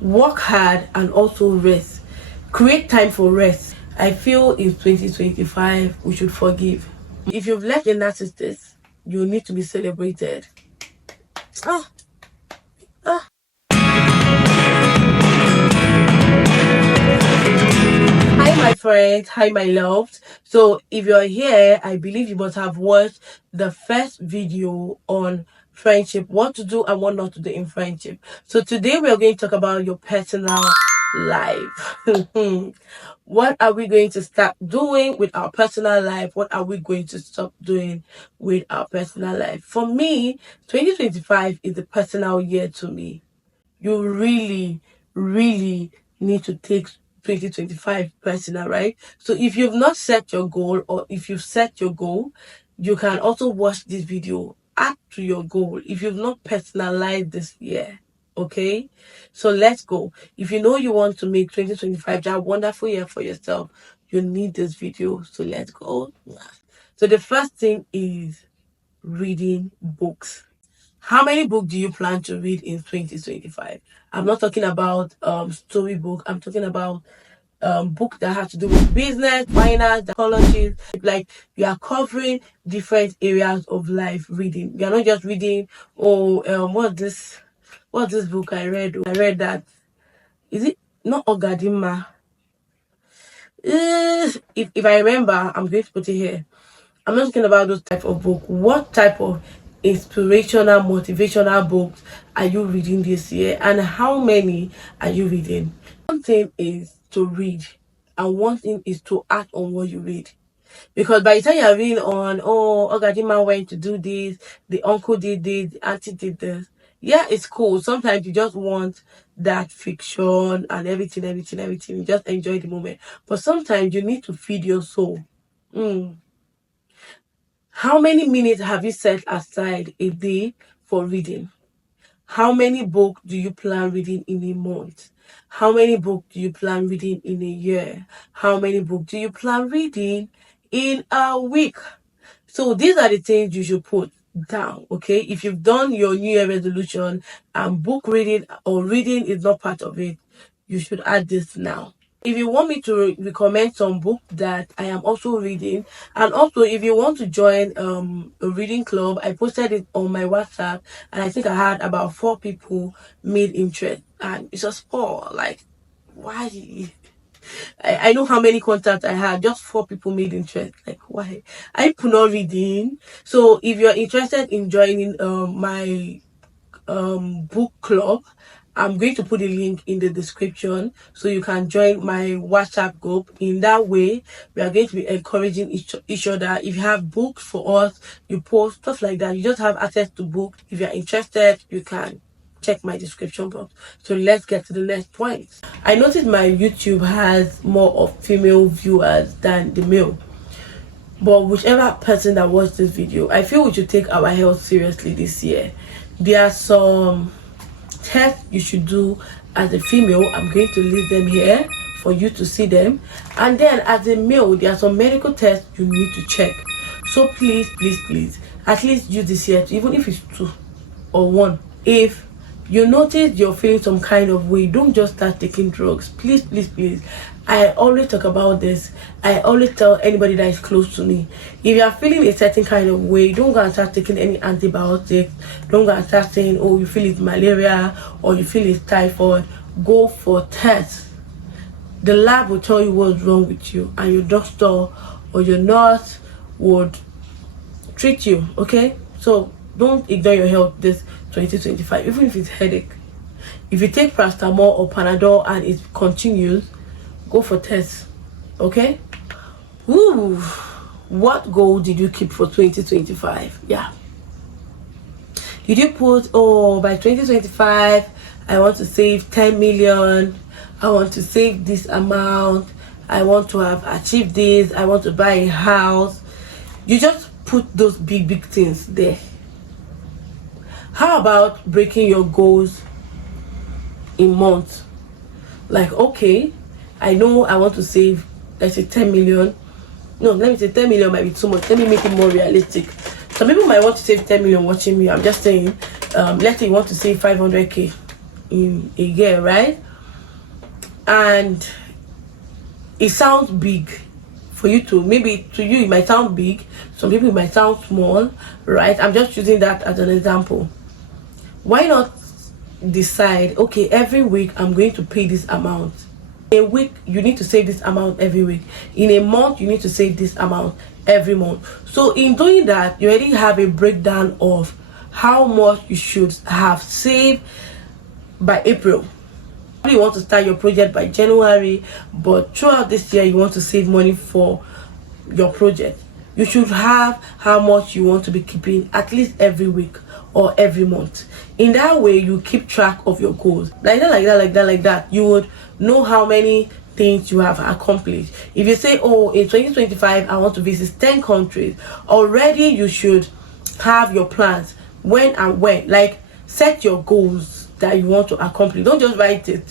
Work hard and also rest. Create time for rest. I feel in 2025 we should forgive. If you've left a narcissist, you need to be celebrated. Ah, ah. Hi, my friends. Hi, my loves. So, if you're here, I believe you must have watched the first video on friendship, what to do and what not to do in friendship. So, today we are going to talk about your personal life. What are we going to start doing with our personal life? What are we going to stop doing with our personal life? For me, 2025 is the personal year to me. You really need to take 2025 personal, right? So if you've not set your goal, or if you've set your goal, you can also watch this video, add to your goal if you've not personalized this year. Okay, so let's go. If you know you want to make 2025 a wonderful year for yourself, you need this video. So let's go. So the first thing is reading books. How many books do you plan to read in 2025? I'm not talking about storybook. I'm talking about book that have to do with business, finance, psychology. Like, you are covering different areas of life reading. You are not just reading, what's this book I read? I read that. Is it not Ogadima? If I remember, I'm going to put it here. I'm not talking about those type of book. What type of inspirational, motivational books are you reading this year, and how many are you reading? One thing is to read, and one thing is to act on what you read. Because by the time you're reading on, Ogadima went to do this, the uncle did this, the auntie did this. Yeah, it's cool. Sometimes you just want that fiction and everything. You just enjoy the moment. But sometimes you need to feed your soul. How many minutes have you set aside a day for reading? How many books do you plan reading in a month? How many books do you plan reading in a year? How many books do you plan reading in a week? So these are the things you should put down, okay? If you've done your New Year resolution and book reading or reading is not part of it, you should add this now. If you want me to recommend some book that I am also reading, and also if you want to join a reading club, I posted it on my WhatsApp, and I think I had about 4 people made interest, and it's just 4. Like, why? I know how many contacts I had, just 4 people made interest. Like, why? I could not reading. So if you're interested in joining my book club, I'm going to put a link in the description so you can join my WhatsApp group. In that way, we are going to be encouraging each other. If you have books for us, you post stuff like that. You just have access to books. If you're interested, you can check my description box. So let's get to the next point. I noticed my YouTube has more of female viewers than the male. But whichever person that watched this video, I feel we should take our health seriously this year. There are some tests you should do as a female. I'm going to leave them here for you to see them. And then as a male, there are some medical tests you need to check. So please, at least use this year, even if it's 2 or 1. If you notice you're feeling some kind of way, don't just start taking drugs. Please. I always talk about this. I always tell anybody that is close to me, if you are feeling a certain kind of way, don't go and start taking any antibiotics. Don't go and start saying, oh, you feel it's malaria or you feel it's typhoid. Go for tests. The lab will tell you what's wrong with you, and your doctor or your nurse would treat you, okay? So don't ignore your health this 2025, even if it's headache. If you take paracetamol or Panadol and it continues, go for tests, okay? Woo! What goal did you keep for 2025? Yeah. Did you put, by 2025, I want to save 10 million, I want to save this amount, I want to have achieved this, I want to buy a house? You just put those big things there. How about breaking your goals in months? Like, okay, I know I want to save, let's say 10 million. No, let me say 10 million might be too much. Let me make it more realistic. Some people might want to save 10 million watching me. I'm just saying, let's say you want to save 500k in a year, right? and it sounds big for you to, maybe to you it might sound big, some people it might sound small, right? I'm just using that as an example. Why not decide, okay, every week I'm going to pay this amount. In a week you need to save this amount every week. In a month you need to save this amount every month. So in doing that, you already have a breakdown of how much you should have saved by April. You want to start your project by January, but throughout this year you want to save money for your project. You should have how much you want to be keeping at least every week or every month. In that way you keep track of your goals. Like that, you would know how many things you have accomplished. If you say, oh, in 2025 I want to visit 10 countries, already you should have your plans when and when. Like, set your goals that you want to accomplish. Don't just write it,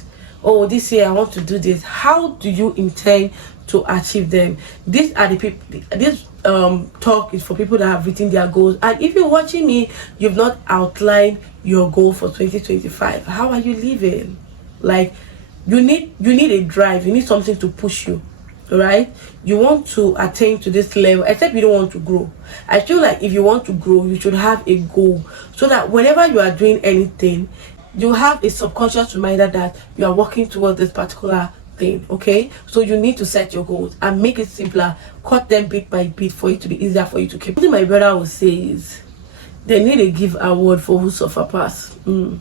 oh, this year I want to do this. How do you intend to achieve them? These are the people, this talk is for people that have written their goals. And if you're watching me, you've not outlined your goal for 2025, how are you living? Like, you need a drive, you need something to push you, right? You want to attain to this level, except you don't want to grow. I feel like if you want to grow, you should have a goal, so that whenever you are doing anything, you have a subconscious reminder that you are working towards this particular thing. Okay, so you need to set your goals and make it simpler, cut them bit by bit for it to be easier for you to keep. What my brother would say is, they need a give award for who suffer pass. They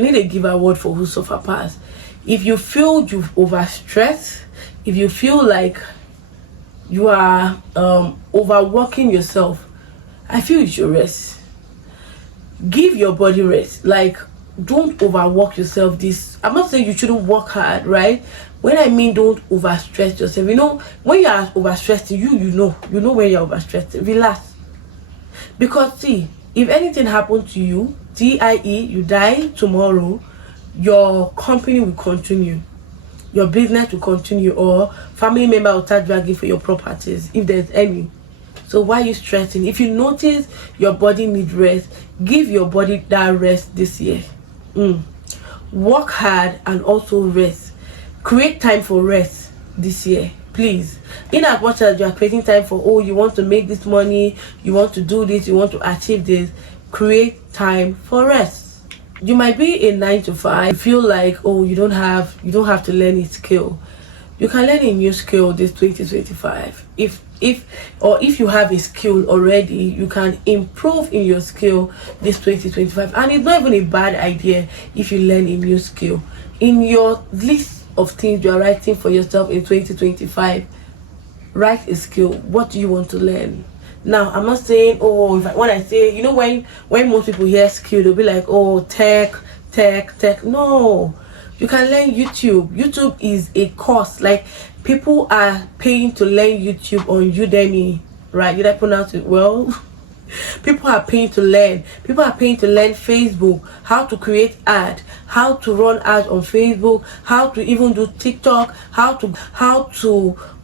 need a give award for who suffer pass. If you feel you've overstressed, if you feel like you are overworking yourself, I feel you should rest. Give your body rest. Like, don't overwork yourself. I'm not saying you shouldn't work hard, right? When I mean don't overstress yourself, you know, when you are overstressed, you know when you're overstressed. Relax. Because see, if anything happens to you, i.e. you die tomorrow, your company will continue, your business will continue, or family member will start dragging for your properties if there's any. So why are you stressing? If you notice your body needs rest, give your body that rest this year. Work hard and also rest. Create time for rest this year, please. In as much as you are creating time for, oh, you want to make this money, you want to do this, you want to achieve this, create time for rest. You might be a 9 to 5. You feel like, oh, you don't have to learn a skill. You can learn a new skill this 2025. If you have a skill already, you can improve in your skill this 2025. And it's not even a bad idea if you learn a new skill. In your list of things you are writing for yourself in 2025, write a skill. What do you want to learn? Now, I'm not saying, oh, when I say, you know, when most people hear skill, they'll be like, oh, tech. No. You can learn YouTube. YouTube is a course. Like, people are paying to learn YouTube on Udemy, right? Did I pronounce it well? People are paying to learn. People are paying to learn Facebook, how to create ad, how to run ads on Facebook, how to even do TikTok, how to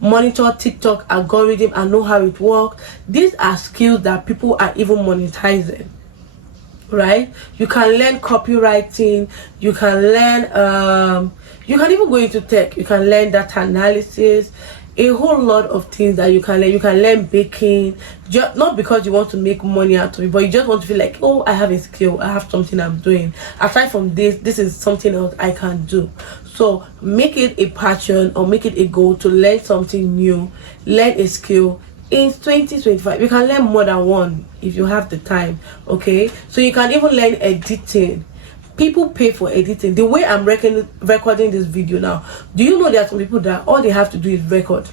monitor TikTok algorithm and know how it works. These are skills that people are even monetizing, right? You can learn copywriting, you can learn you can even go into tech, you can learn data analysis, a whole lot of things that you can learn. You can learn baking, just not because you want to make money out of it, but you just want to feel like, oh, I have a skill, I have something I'm doing. Aside from this is something else I can do. So make it a passion or make it a goal to learn something new, learn a skill. In 2025, you can learn more than one if you have the time. Okay, so you can even learn editing. People pay for editing. The way I'm recording this video now, do you know there are some people that all they have to do is record?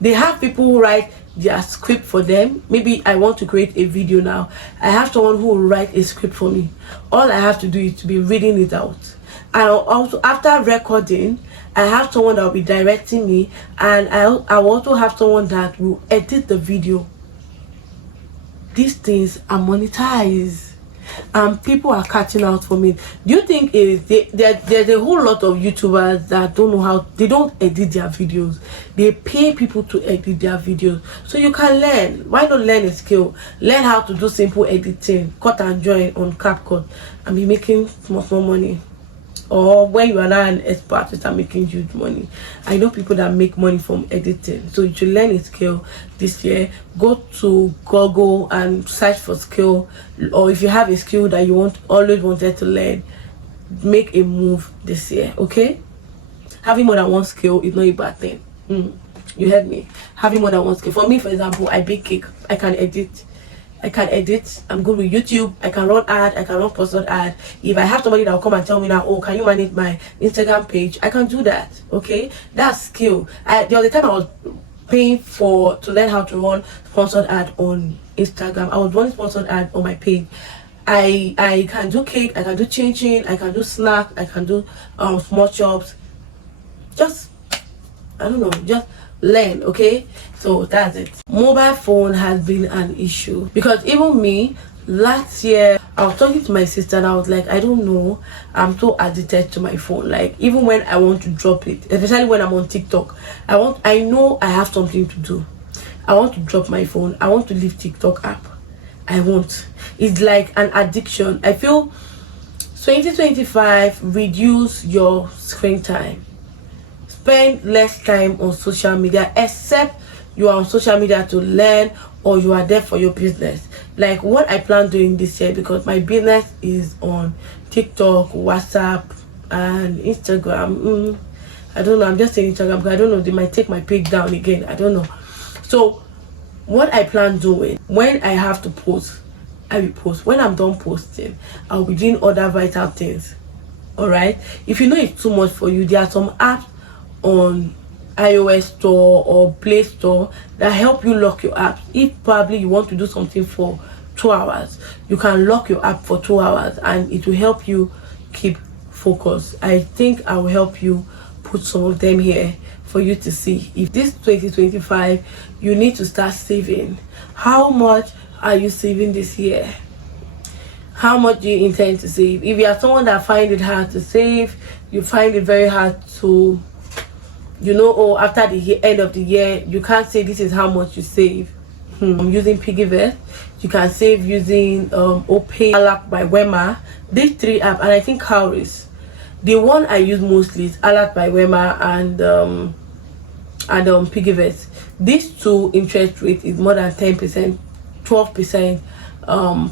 They have people who write their script for them. Maybe I want to create a video now, I have someone who will write a script for me. All I have to do is to be reading it out. And also, after recording, I have someone that will be directing me, and I will also have someone that will edit the video. These things are monetized, and people are catching out for me. Do you think there's a whole lot of YouTubers that don't know how, they don't edit their videos? They pay people to edit their videos. So you can learn. Why not learn a skill? Learn how to do simple editing, cut and join on CapCut, and be making small money. or when you are not an expert, you start making huge money. I know people that make money from editing. So you should learn a skill this year. Go to Google and search for skill, or if you have a skill that you always wanted to learn, make a move this year. Okay, having more than one skill is not a bad thing. You heard me. Having more than one skill. For me, for example, I bake cake. I can edit. I'm good with YouTube. I can run ad. I can run post ad. If I have somebody that will come and tell me that, oh, can you manage my Instagram page, I can do that. Okay, that's skill. The other time I was paying to learn how to run sponsored ad on Instagram. I was running sponsored ad on my page. I can do cake. I can do chin, I can do snack. I can do small chops. Just, I don't know, just learn. Okay, so that's it. Mobile phone has been an issue, because even me, last year I was talking to my sister and I was like, I don't know, I'm so addicted to my phone. Like, even when I want to drop it, especially when I'm on TikTok, I know I have something to do, I want to drop my phone, I want to leave TikTok app. It's like an addiction. I feel 2025, reduce your screen time. Spend less time on social media, except you are on social media to learn or you are there for your business. Like what I plan doing this year, because my business is on TikTok, WhatsApp, and Instagram. I don't know, I'm just saying Instagram because I don't know, they might take my page down again. I don't know. So what I plan doing, when I have to post, I will post. When I'm done posting, I'll be doing other vital things. All right, if you know it's too much for you, there are some apps on iOS store or Play Store that help you lock your apps. If probably you want to do something for 2 hours, you can lock your app for 2 hours and it will help you keep focus. I think I will help you put some of them here for you to see. If this 2025, you need to start saving. How much are you saving this year? How much do you intend to save? If you are someone that find it hard to save, you find it very hard to, after the end of the year, you can't say this is how much you save. Using PiggyVest, you can save using OPay, Alert by Wema. These 3 apps, and I think Cowries. The one I use mostly is Alert by Wema and PiggyVest. These 2 interest rate is more than 10%, 12%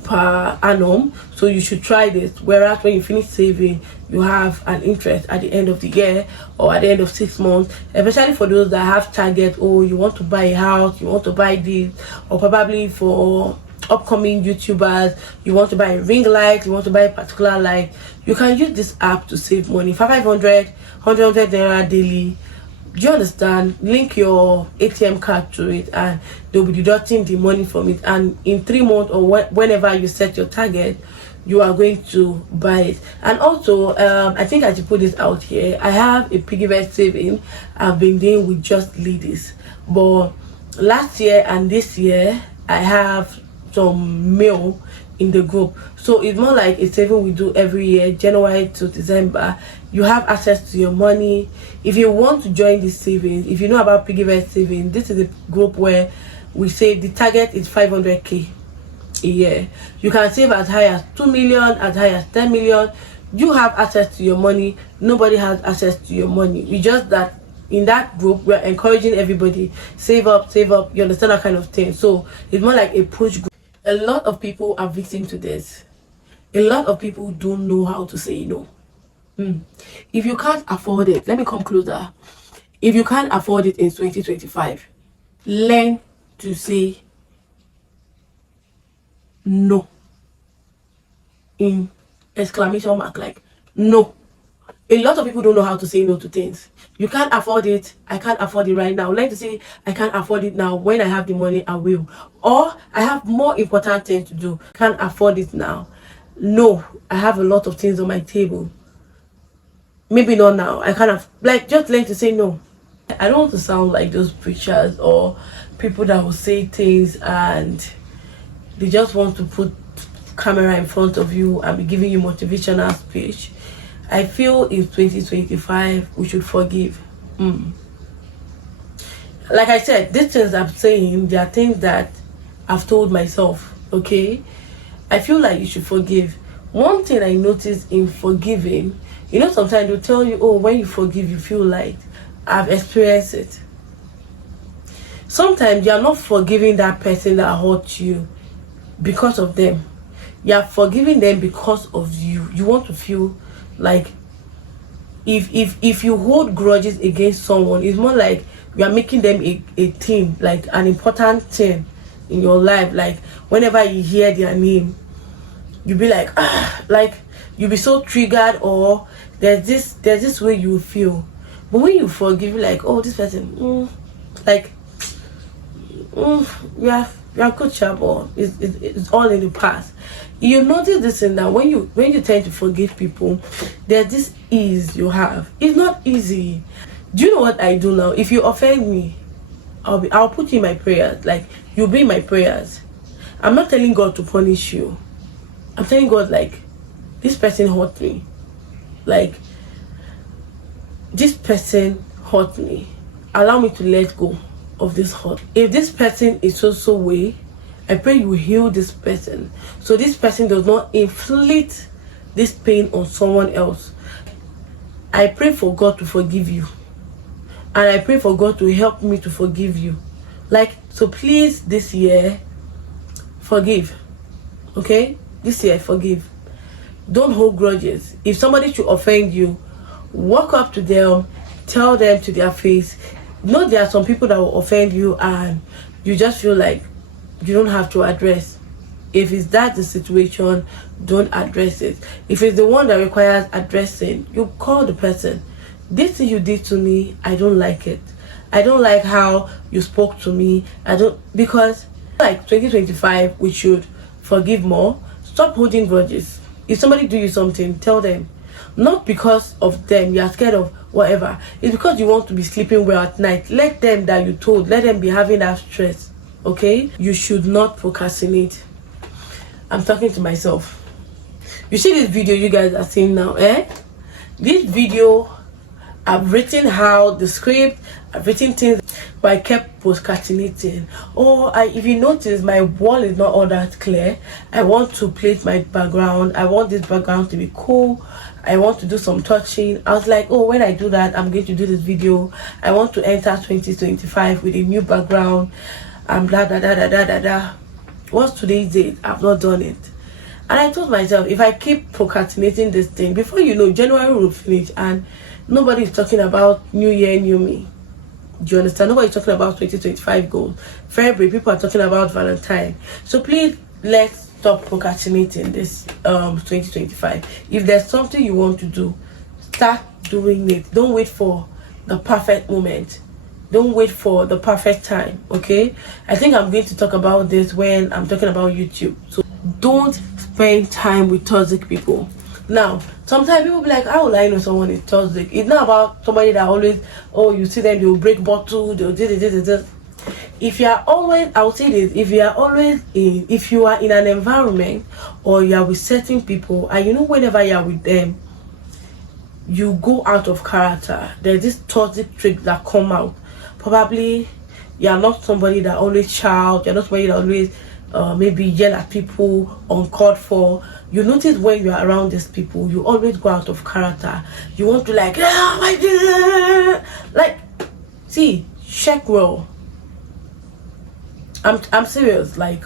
per annum, so you should try this. Whereas when you finish saving, you have an interest at the end of the year or at the end of 6 months, especially for those that have target. Oh, you want to buy a house, you want to buy this, or probably for upcoming YouTubers, you want to buy a ring light, you want to buy a particular light. You can use this app to save money, 500 100 naira daily. Do you understand? Link your ATM card to it and they'll be deducting the money from it, and in 3 months or whenever you set your target, you are going to buy it. And also I think I should put this out here, I have a PiggyVest saving I've been doing with just ladies, but last year and this year I have some male in the group, so it's more like a saving we do every year, January to December. You have access to your money. If you want to join this savings, if you know about PiggyVest saving, this is a group where we save. The target is 500k a year. You can save as high as 2 million, as high as 10 million. You have access to your money. Nobody has access to your money. We just that in that group, we're encouraging everybody, save up, you understand, that kind of thing. So it's more like a push group. A lot of people are victim to this. A lot of people don't know how to say no. If you can't afford it, let me come closer. If you can't afford it in 2025, learn to say no in exclamation mark, like no. A lot of people don't know how to say no to things. You can't afford it, I can't afford it right now. Learn to say I can't afford it now. When I have the money, I will. Or I have more important things to do. Can't afford it now. No, I have a lot of things on my table. Maybe not now. I kind of like just learn to say no. I don't want to sound like those preachers or people that will say things and they just want to put camera in front of you and be giving you motivational speech. I feel in 2025 we should forgive. Like I said, these things I'm saying, they are things that I've told myself. Okay, I feel like you should forgive. One thing I noticed in forgiving You know, sometimes they'll tell you, oh, when you forgive, you feel light. I've experienced it. Sometimes you're not forgiving that person that hurt you because of them. You're forgiving them because of you. You want to feel like, if you hold grudges against someone, it's more like you are making them a thing, like an important thing in your life. Like whenever you hear their name, you'll be like, like you'll be so triggered, or there's this way you feel. But when you forgive, like, oh, this person, like, yeah, you're good, chap, it's all in the past. You notice this in that when you tend to forgive people, there's this ease you have. It's not easy. Do you know what I do now? If you offend me, I'll put you in my prayers. Like, you'll be in my prayers. I'm not telling God to punish you. I'm telling God, like, this person hurt me. Like, this person hurt me. Allow me to let go of this hurt. If this person is so way, I pray you heal this person, so this person does not inflict this pain on someone else. I pray for God to forgive you, and I pray for God to help me to forgive you. Like, so please, this year, forgive. Okay? This year, forgive. Don't hold grudges. If somebody should offend you, walk up to them, tell them to their face. Know there are some people that will offend you and you just feel like you don't have to address. If it's that the situation, don't address it. If it's the one that requires addressing, you call the person. This thing you did to me, I don't like it. I don't like how you spoke to me. Because like 2025, we should forgive more. Stop holding grudges. If somebody do you something, tell them. Not because of them, you're scared of whatever. It's because you want to be sleeping well at night. Let them that you told, let them be having that stress. Okay? You should not procrastinate. I'm talking to myself. You see this video you guys are seeing now, This video, I've written how the script, I've written things, but I kept procrastinating. If you notice, my wall is not all that clear. I want to place my background. I want this background to be cool. I want to do some touching. I was like, when I do that, I'm going to do this video. I want to enter 2025 with a new background. And blah, blah, blah, blah, blah, blah. What's today's date? I've not done it. And I told myself, if I keep procrastinating this thing, before you know, January will finish and nobody is talking about New Year, New Me. Do you understand? Nobody's talking about 2025 goals. February, people are talking about Valentine. So please, let's stop procrastinating this 2025. If there's something you want to do, start doing it. Don't wait for the perfect moment. Don't wait for the perfect time. Okay? I think I'm going to talk about this when I'm talking about YouTube. So don't spend time with toxic people. Now, sometimes people be like, how will I know someone is toxic? It's not about somebody that always, you see them, they'll break bottle, they'll do this. If you are always, I'll say this, if you are in an environment or you are with certain people, and you know whenever you are with them, you go out of character. There's this toxic traits that come out. Probably you are not somebody that always shout, you're not somebody that always maybe yell at people uncalled for. You notice when you are around these people, you always go out of character. You want to like, see, check well. I'm serious, like,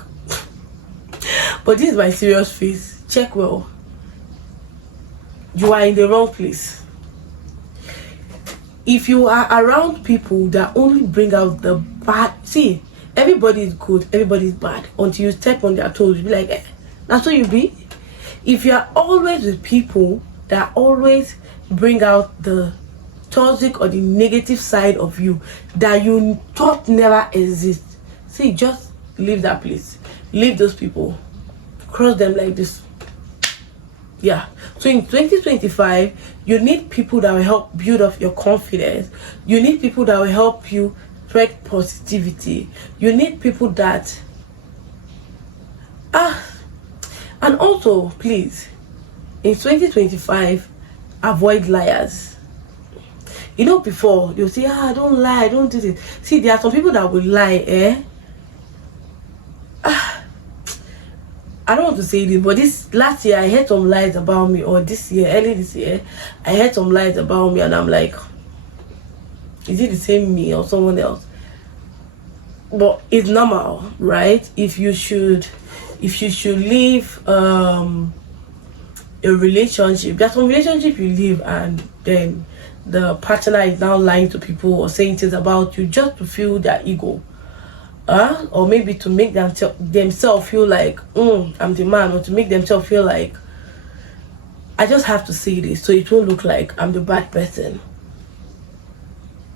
but this is my serious face. Check well. You are in the wrong place. If you are around people that only bring out the bad, see, everybody is good, everybody is bad. Until you step on their toes, you be like, that's what you be. If you are always with people that always bring out the toxic or the negative side of you that you thought never exist, see, just leave that place. Leave those people. Cross them like this. Yeah. So in 2025, you need people that will help build up your confidence. You need people that will help you spread positivity. You need people that and also, please, in 2025, avoid liars. You know, before you'll say, I don't lie, I don't do this. See, there are some people that will lie, I don't want to say this, but this last year I heard some lies about me, or this year, early this year, I heard some lies about me, and I'm like, is it the same me or someone else? But it's normal, right? If you should leave a relationship, there's some relationship you leave and then the partner is now lying to people or saying things about you just to feel their ego, or maybe to make themselves feel like I'm the man, or to make themselves feel like I just have to say this so it won't look like I'm the bad person.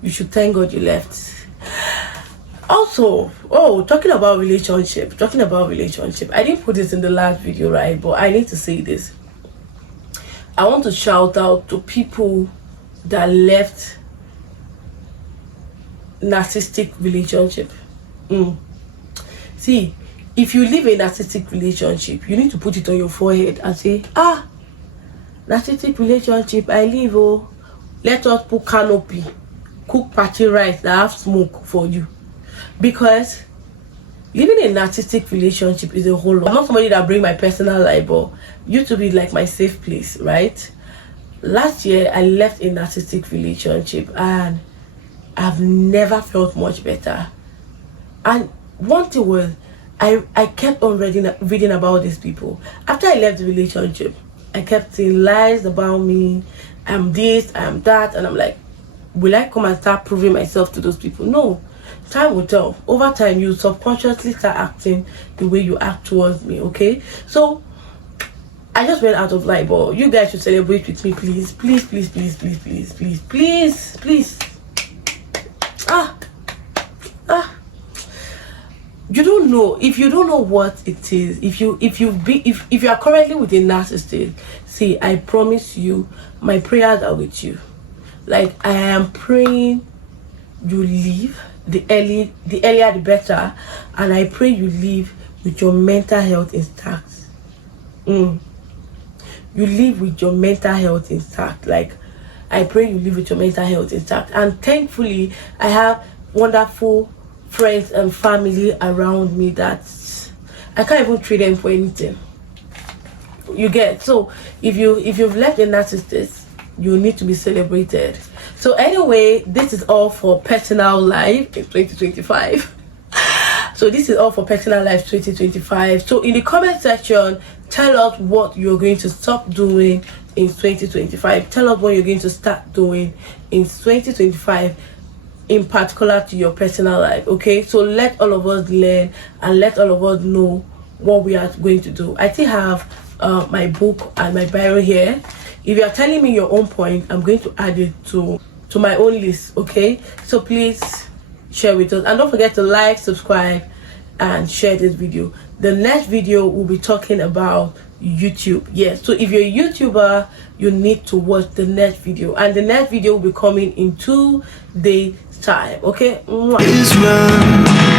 You should thank God you left. Also, talking about relationship, I didn't put this in the last video, right? But I need to say this. I want to shout out to people that left narcissistic relationship. See, if you live a narcissistic relationship, you need to put it on your forehead and say, narcissistic relationship, I live, let us put canopy, cook party rice that have smoke for you. Because living a narcissistic relationship is a whole lot. I'm not somebody that bring my personal life, but YouTube is like my safe place, right? Last year I left a narcissistic relationship and I've never felt much better. And one thing was, I kept on reading about these people. After I left the relationship, I kept seeing lies about me. I'm this, I'm that, and I'm like, will I come and start proving myself to those people? No. Time will tell. Over time, you subconsciously start acting the way you act towards me, okay? So, I just went out of line, but you guys should celebrate with me, please. Please, please, please, please, please, please, please, please. You don't know. If you don't know what it is, if you are currently with a narcissist, see, I promise you, my prayers are with you. Like, I am praying you leave. The earlier the better, and I pray you leave with your mental health intact. You live with your mental health intact. Like, I pray you live with your mental health intact. And thankfully, I have wonderful friends and family around me that I can't even treat them for anything. You get? So if you've left a narcissist, you need to be celebrated. So anyway, this is all for personal life in 2025. So this is all for personal life 2025. So in the comment section, tell us what you're going to stop doing in 2025. Tell us what you're going to start doing in 2025, in particular to your personal life. Okay, so let all of us learn and let all of us know what we are going to do. I still have my book and my bio here. If you are telling me your own point, I'm going to add it to my own list. Okay, so please share with us, and don't forget to like, subscribe, and share this video. The next video will be talking about YouTube. Yes, so if you're a YouTuber, you need to watch the next video, and the next video will be coming in 2 days time. Okay. Mwah.